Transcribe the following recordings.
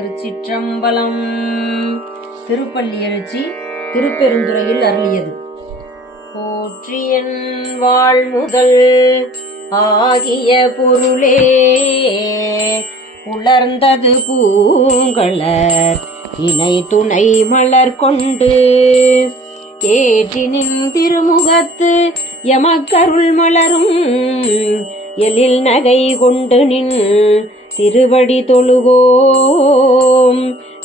திருச்சிற்றம்பலம். திருப்பள்ளி எழுச்சி திருப்பெருந்துறையில் அருளியது. போற்றியன் வாழ்முதல் ஆகிய பொருளே உலர்ந்தது பூங்கலர் இணை துணை மலர் கொண்டு ஏற்றினின் திருமுகத்து எமக்கருள் மலரும் எழில் நகை கொண்டு நின் திருவடி தொழுகோ.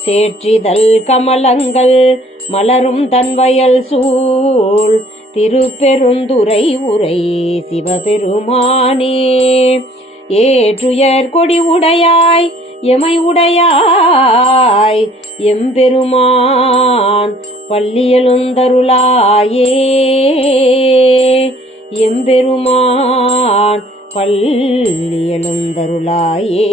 சேற்றிதழ் கமலங்கள் மலரும் தன்வயல் சூழ். திருப்பெருந்துரை உரை சிவபெருமானே. ஏற்றுயர் கொடி உடையாய் எமை உடையாய் எம்பெருமான் பள்ளியலுந்தருளாயே எம்பெருமான் பள்ளியலுந்தருளாயே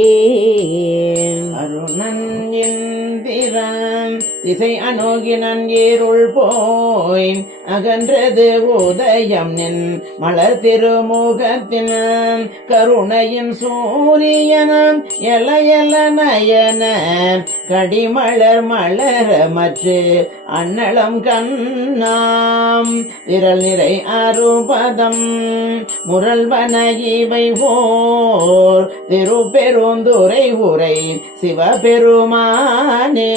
அருணன் எந்திரன் திசை அணுகினன் ஏருள் போய் அகன்றது உதயம் நின் மலர் திருமுகத்தின் கருணையின் சூரியனன் எலையல நயன கடிமலர் மலர மற்று அன்னளம் கண்ணாம். விரல் நிறை அருபதம் முரல்வன இவை போர் திருப்பெருந்துரை உரை சிவபெருமானே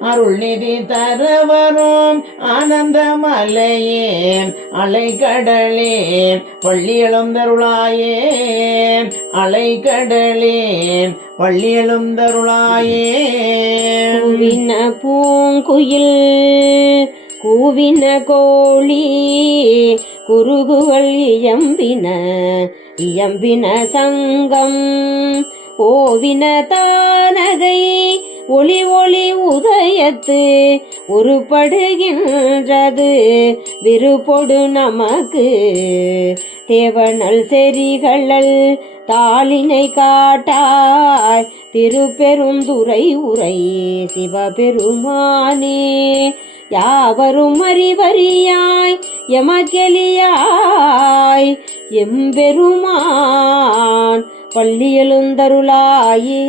அருள் நிதி தரவரும் ஆனந்த மலையே அலைக்கடலே பள்ளி எழுந்தருளாயே அலைக்கடலே பள்ளி எழுந்தருளாயே. கூவின பூங்குயில் கூவின கோழி குருகுகள் இயம்பின இயம்பின சங்கம் ஓவின தானகை ஒளி ஒளி உதயத்து உருப்படுகின்றது. விருப்பொடு நமக்கு தேவனல் செறிகளல் தாளினை காட்டாய். திருப்பெருந்துரை உரை சிவபெருமானே யாவரும் அறிவறியாய் எமக்கெளியாய். எம்பெருமான் பள்ளியலுந்தருளாயே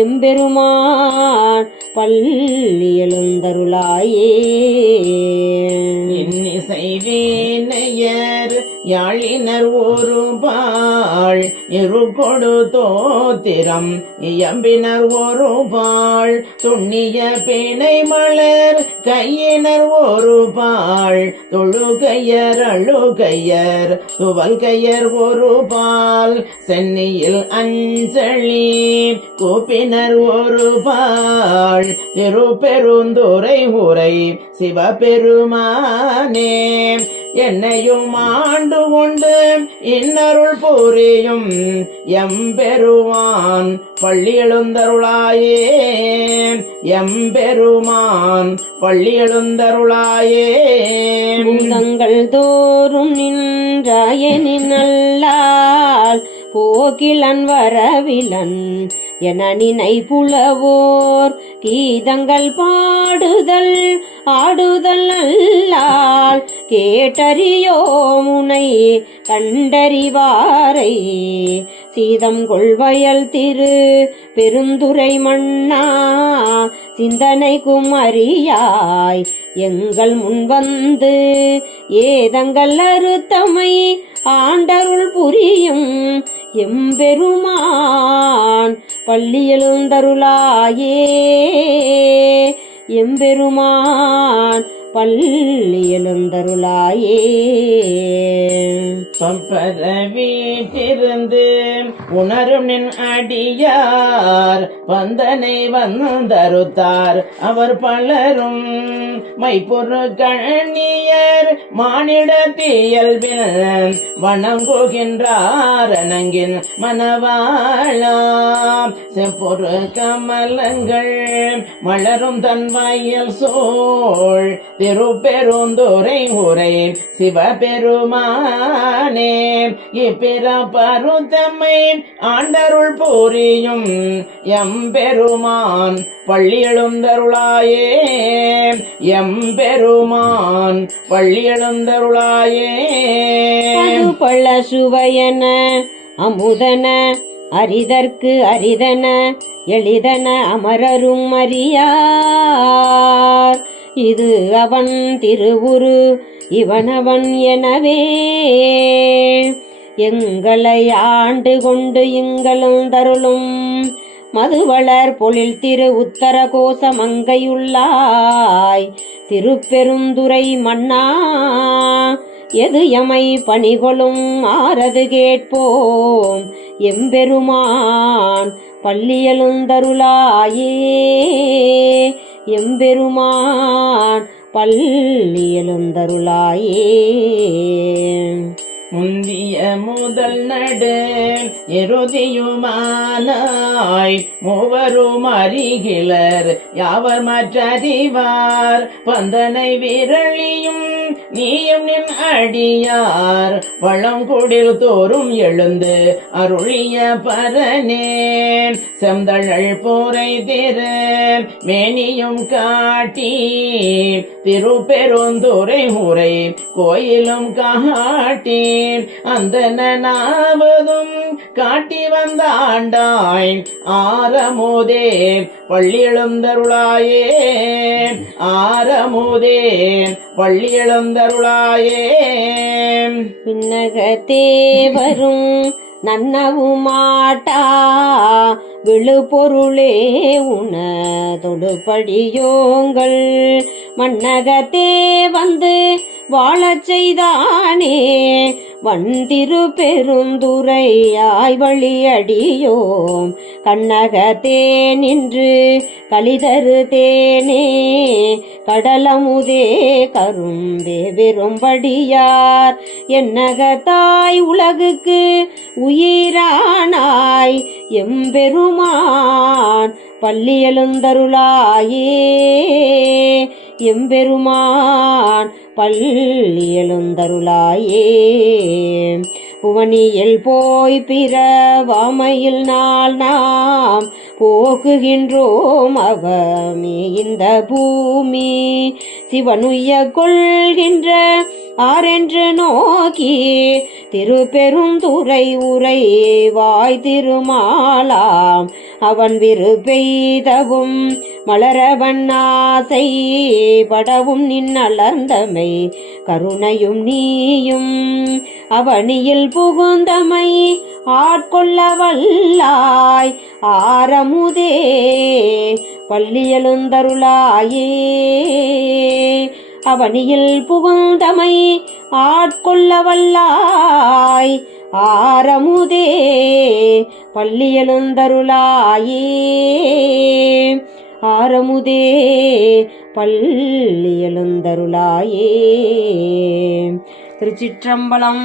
எம்பெருமான் பள்ளியலுந்தருளாயே இன்னிசை வீணையர் யாழினர் ஒரு பாள் இருகொடு தோத்திரம் இயம்பினர் ஒரு பாள் துண்ணிய பிணை மலர் கையினர் ஒரு பாள் தொழுகையர் அழுகையர் துவல் கையர் ஒரு பால். சென்னியில் அஞ்சலி கூப்பினர் ஒரு பாள் திருப்பெருந்துரை உரை சிவபெருமானே. என்னையும் ஆண்டு கொண்டு இன்னருள் புரியும் எம்பெருமான் பள்ளி எழுந்தருளாயே. எம்பெருமான் பள்ளி எழுந்தருளாயே. பூதங்கள் தோறும் நின்றாயனின் நல்லால் போகிலன் வரவிலன் என நினை புலவோர் கீதங்கள் பாடுதல் ஆடுதல் அல்ல கேட்டறியோ முனை கண்டறிவாரை. சீதம் கொள்வயல் திரு பெருந்துரை மண்ணா சிந்தனை குமரியாய் எங்கள் முன்வந்து ஏதங்கள் அறுத்தமை ஆண்டருள் புரியும் எம்பெருமான். பள்ளியெழுந்தருளாயே எம்பெருமான். பள்ளியெழுந்தருளாயே பம்பர வீட்டிருந்து உணரும் நின் அடியார் வந்தனை வந்தருத்தார். அவர் பலரும் மைப்பொரு கண்ணியர் மானிடத்தியல்பில் வணங்குகின்றார் அணங்கின் மனவாழாம் செப்பொரு கமலங்கள் மலரும் தன் வயல் சோழ் திருப்பெருந்துரை உரை சிவபெருமானே. இப்பிற பருத்தமை ஆண்டருள் புரியும் எம்பெருமான் பள்ளி எழுந்தருளாயே. எம்பெருமான் பள்ளி எழுந்தருளாயே. பள்ள சுவையன அமுதன அரிதற்கு அரிதன எளிதன அமரரும் அறியார். இது அவன் திருவுரு இவனவன் எனவே. எங்களை ஆண்டு கொண்டு இங்களும் தருளும் மதுவளர் பொழில் திரு உத்தர கோசம் அங்கையுள்ளாய் திருப்பெருந்துரை மன்னா எது எமை பணிகொளும் ஆரது கேட்போம். எம்பெருமான் பள்ளியலுந்தருளாயே எம்பெருமான் பள்ளியலுந்தருளாயே முந்திய முதல் நடு எருதியுமானாய் மூவரும் அறிகிலர் யாவர் மற்றறிவார்? பந்தனை விரளியும் நீயும் நின் அடியார். பழங்குடில் தோறும் எழுந்து அருளிய பரனேன். செந்தழல் போரை திரு மேனியும் காட்டி திருப்பெருந்துரை உரை கோயிலும் காட்டி. அந்த நாவதும் காட்டி வந்த ஆண்டாய் ஆரமோதே பள்ளியெழுந்தருளாயே ஆரமோதே பள்ளியெழுந்தருளாயே விண்ணகத்தே வரும் நன்னவுமாட்டா. விழுபொருளே உண தொடுபடியோங்கள் மன்னகத்தே வந்து வாழச் செய்தானே வந்திரு பெருந்துரையாய் வழியடியோம். கண்ணகத்தே நின்று கலிதரு தேனே கடலமுதே கரும்பே வெறும்படியார் என்னகத்தாய் உலகுக்கு உயிரானாய் எம்பெருமான் பள்ளியெழுந்தருளாயே எம்பெருமான் பள்ளியெழுந்தருளாயே புவனியில் போய் பிறவாமையில் நாள் நாம் போக்குகின்றோம் அவமே இந்த பூமி. சிவனுய கொள்கின்ற ஆரென்று நோக்கி திருப்பெருந்துறை உரை வாய் திருமாலாம் அவன் விருப்பெய்தவும் மலரவன் ஆசை படவும் நின்னளர்ந்தமை கருணையும் நீயும் அவனியில் புகுந்தமை ஆட்கொள்ள வல்லாய் ஆரமுதே பள்ளியெழுந்தருளாயே அவனியில் புகுந்தமை ஆட்கொள்ள வல்லாய் ஆரமுதே பள்ளியெழுந்தருளாயே ஆரமுதே பள்ளியெழுந்தருளாயே திருச்சிற்றம்பலம்